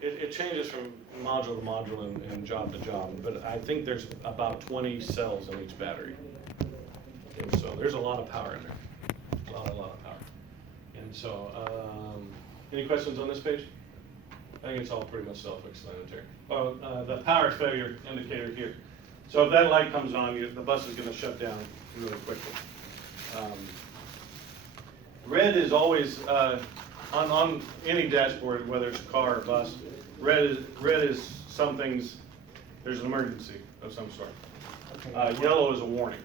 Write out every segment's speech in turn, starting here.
it changes from module to module and job to job, but I think there's about 20 cells in each battery. And so there's a lot of power in there, a lot of power. And so, any questions on this page? I think it's all pretty much self-explanatory. Oh, the power failure indicator here. So if that light comes on, the bus is going to shut down really quickly. Red is always, on any dashboard, whether it's a car or bus, red is something's, there's an emergency of some sort. Yellow is a warning.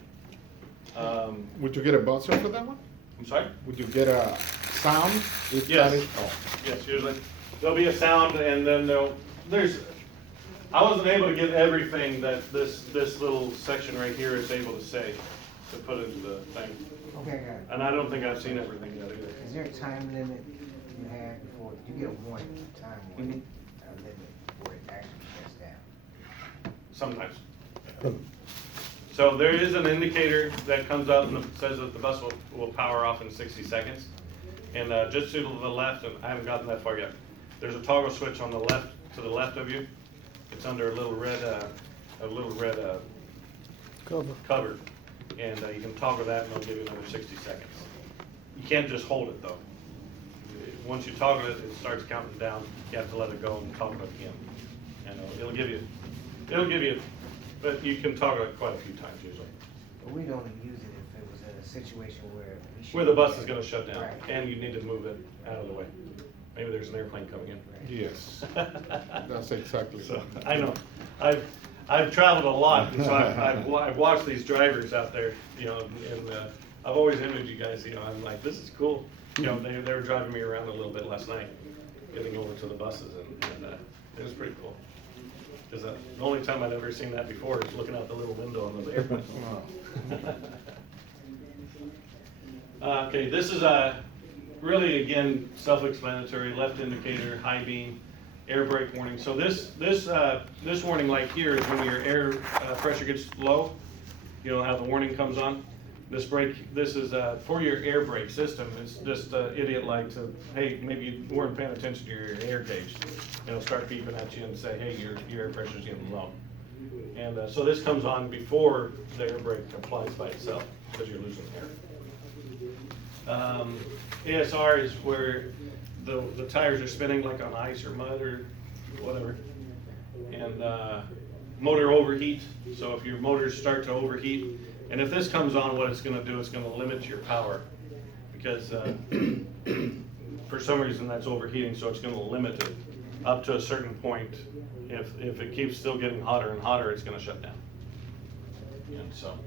Would you get a buzzer for that one? I'm sorry? Would you get a sound? If Yes. that is, oh. Yes, usually. There'll be a sound and then I wasn't able to get everything that this little section right here is able to say, to put into the thing. Okay, I got it. And I don't think I've seen everything yet either. Is there a time limit you have before, you get a warning, a time warning, a limit before it actually shuts down? Sometimes. So there is an indicator that comes up and says that the bus will power off in 60 seconds. And just to the left, and I haven't gotten that far yet, there's a toggle switch on the left, to the left of you. It's under a little red cover. And you can toggle that and it'll give you another 60 seconds. You can't just hold it though. Once you toggle it, it starts counting down. You have to let it go and toggle it again. And it'll give you, but you can toggle it quite a few times usually. But we'd only use it if it was in a situation where we should. Where the bus is gonna shut down Right. and you need to move it out of the way. Maybe there's an airplane coming in. Yes, that's exactly. So, I know, I've traveled a lot, and so I've watched these drivers out there, you know, and I've always envied you guys, you know, I'm like, this is cool. You know, they were driving me around a little bit last night, getting over to the buses, and it was pretty cool. Because the only time I'd ever seen that before is looking out the little window on the airplane. Okay, this is really, again, self-explanatory, left indicator, high beam, air brake warning. So this warning light here is when your air pressure gets low, you know how the warning comes on. This is for your air brake system. It's just idiot light to, hey, maybe you weren't paying attention to your air gauge. It'll start beeping at you and say, hey, your air pressure's getting low. And so this comes on before the air brake applies by itself because you're losing air. ASR is where the tires are spinning like on ice or mud or whatever. And motor overheat, so if your motors start to overheat, and if this comes on, what it's gonna do, it's gonna limit your power. Because for some reason that's overheating, so it's gonna limit it up to a certain point. If it keeps still getting hotter and hotter, it's gonna shut down. And so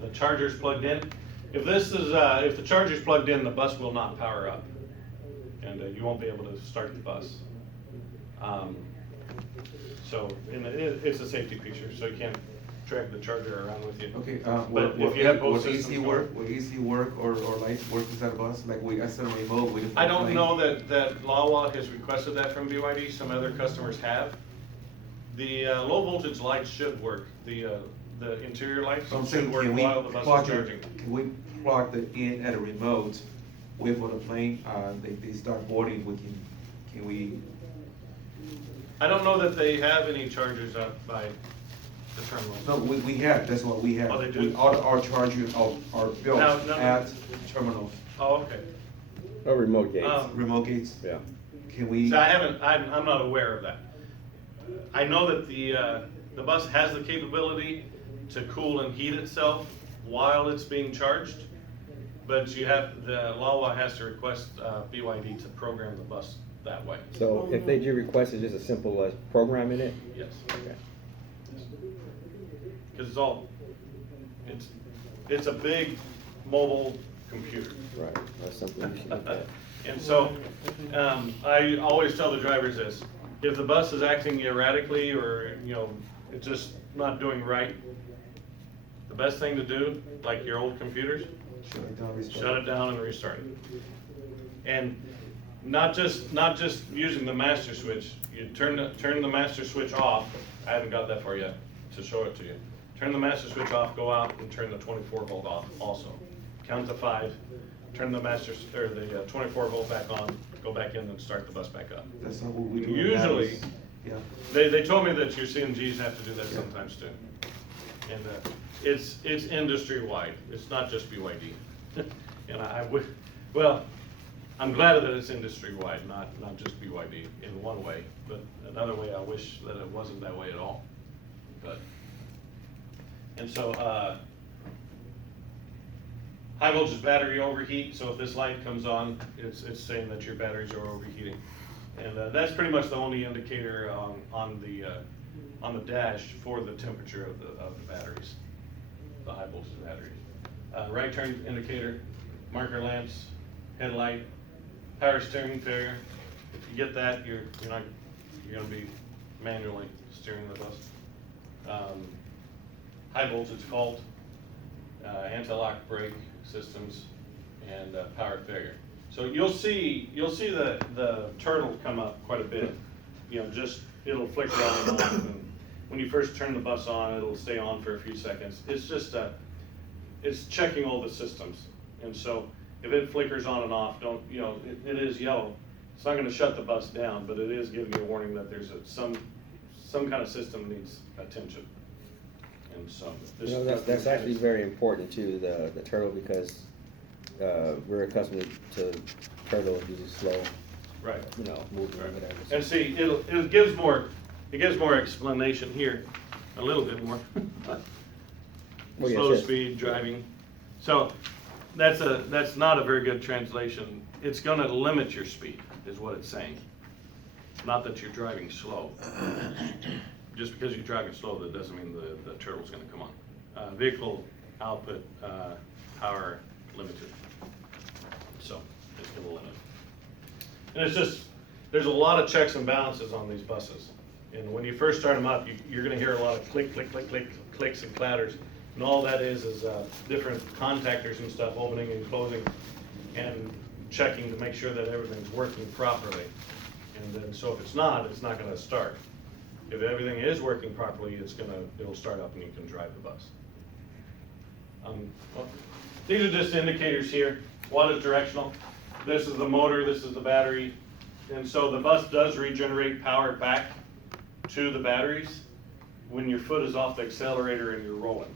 the charger's plugged in. If the charger's plugged in, the bus will not power up, and you won't be able to start the bus. So it's a safety feature, so you can't drag the charger around with you. Okay, But if you have both will systems AC going- work, will AC work or lights work inside the bus? Like I said, remote with. I don't know that Lawa has requested that from BYD. Some other customers have. The low voltage lights should work. The interior lights So I'm should saying, work can we while the bus plug is it, charging. can we plug it in at a remote, wait for the plane, they start boarding, can we? I don't know that they have any chargers up by the terminal. No, we have, that's what we have. Oh, they do? All our chargers are built No. at terminals, Oh, okay. Oh, remote gates. remote gates, Yeah. can we? So I'm not aware of that. I know that the bus has the capability to cool and heat itself while it's being charged, but the Lawa has to request BYD to program the bus that way. So if they do request, it's just as simple as programming it? Yes. Okay. Because it's a big mobile computer. Right, that's something we should look at. And so, I always tell the drivers this, if the bus is acting erratically or, you know, it's just not doing right, the best thing to do, like your old computers, Shut it down, restart. shut it down and restart it. And not just using the master switch, you turn the master switch off, I haven't got that far yet to show it to you. Turn the master switch off, go out and turn the 24 volt off also. Count to 5, turn the 24 volt back on, go back in and start the bus back up. That's not what we do. Usually- Yeah. They told me that your CNGs have to do that sometimes too. And, it's industry-wide, it's not just BYD. And I would, well, I'm glad that it's industry-wide, not just BYD in one way, but another way, I wish that it wasn't that way at all. But, and so, high voltage battery overheat, so if this light comes on, it's saying that your batteries are overheating. And that's pretty much the only indicator on the dash for the temperature of the batteries, the high voltage batteries. Right turn indicator, marker lamps, headlight, power steering failure. If you get that, you're gonna be manually steering the bus. High voltage fault, anti-lock brake systems, and power failure. So you'll see the turtle come up quite a bit. You know, just it'll flicker on and off. And when you first turn the bus on, it'll stay on for a few seconds. It's just it's checking all the systems. And so if it flickers on and off, don't, you know, it is yellow. It's not going to shut the bus down, but it is giving you a warning that there's some kind of system needs attention. And so this, You know, that's actually very important to the turtle, because we're accustomed to turtle being slow, right. you know, moving or Right. whatever. And see, it gives more explanation here, a little bit more. Well, yes, Slow yes. speed driving. So that's not a very good translation. It's gonna limit your speed, is what it's saying. Not that you're driving slow. Just because you're driving slow, that doesn't mean the turtle's gonna come on. Vehicle output, power limited. So it's gonna limit. And it's just, there's a lot of checks and balances on these buses. And when you first start them up, you're gonna hear a lot of click, click, click, click, clicks and clatters. And all that is different contactors and stuff opening and closing and checking to make sure that everything's working properly. And then, so if it's not gonna start. If everything is working properly, it'll start up and you can drive the bus. Well, these are just indicators here. One is directional. This is the motor, this is the battery. And so the bus does regenerate power back to the batteries when your foot is off the accelerator and you're rolling.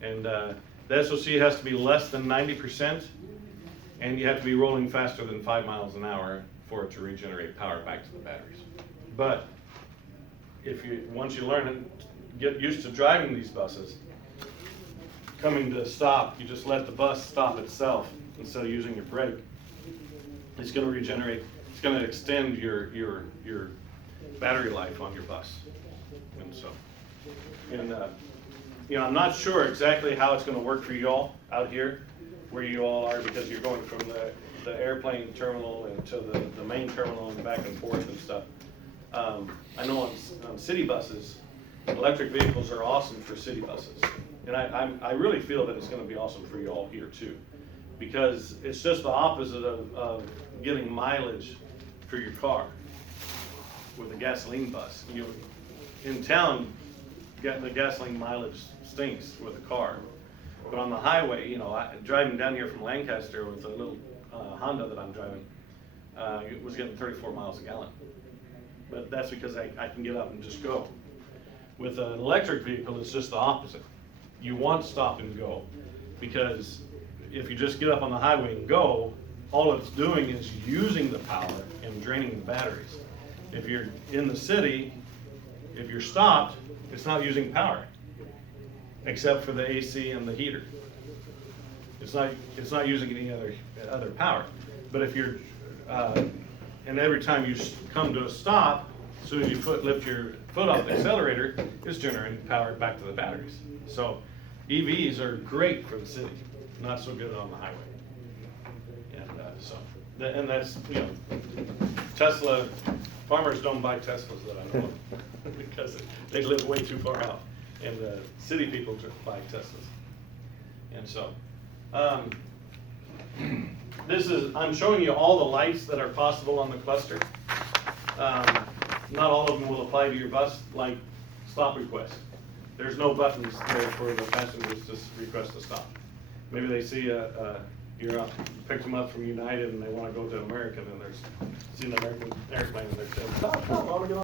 And the SOC has to be less than 90%, and you have to be rolling faster than 5 miles an hour for it to regenerate power back to the batteries. But once you learn it, get used to driving these buses, coming to a stop, you just let the bus stop itself instead of using your brake. It's gonna regenerate, it's gonna extend your battery life on your bus. And so, you know, I'm not sure exactly how it's gonna work for you all out here, where you all are, because you're going from the airplane terminal into the main terminal and back and forth and stuff. I know on city buses, electric vehicles are awesome for city buses. And I really feel that it's gonna be awesome for you all here too. Because it's just the opposite of getting mileage for your car with a gasoline bus. In town, getting the gasoline mileage stinks with a car. But on the highway, you know, driving down here from Lancaster with a little Honda that I'm driving, it was getting 34 miles a gallon. But that's because I can get up and just go. With an electric vehicle, it's just the opposite. You want stop and go, because if you just get up on the highway and go, all it's doing is using the power and draining the batteries. If you're in the city, if you're stopped, it's not using power, except for the AC and the heater. It's not using any other power. But if you're, and every time you come to a stop, as soon as you lift your foot off the accelerator, it's generating power back to the batteries. So EVs are great for the city, not so good on the highway. And and that's, you know, Tesla, farmers don't buy Teslas that I know of because they live way too far out. And city people buy Teslas. And so, I'm showing you all the lights that are possible on the cluster. Not all of them will apply to your bus, like stop request. There's no buttons there for the passengers to request a stop. Maybe they see a you're up, picked them up from United and they wanna go to American and there's, seen the American airplane and they're saying, stop, I wanna get on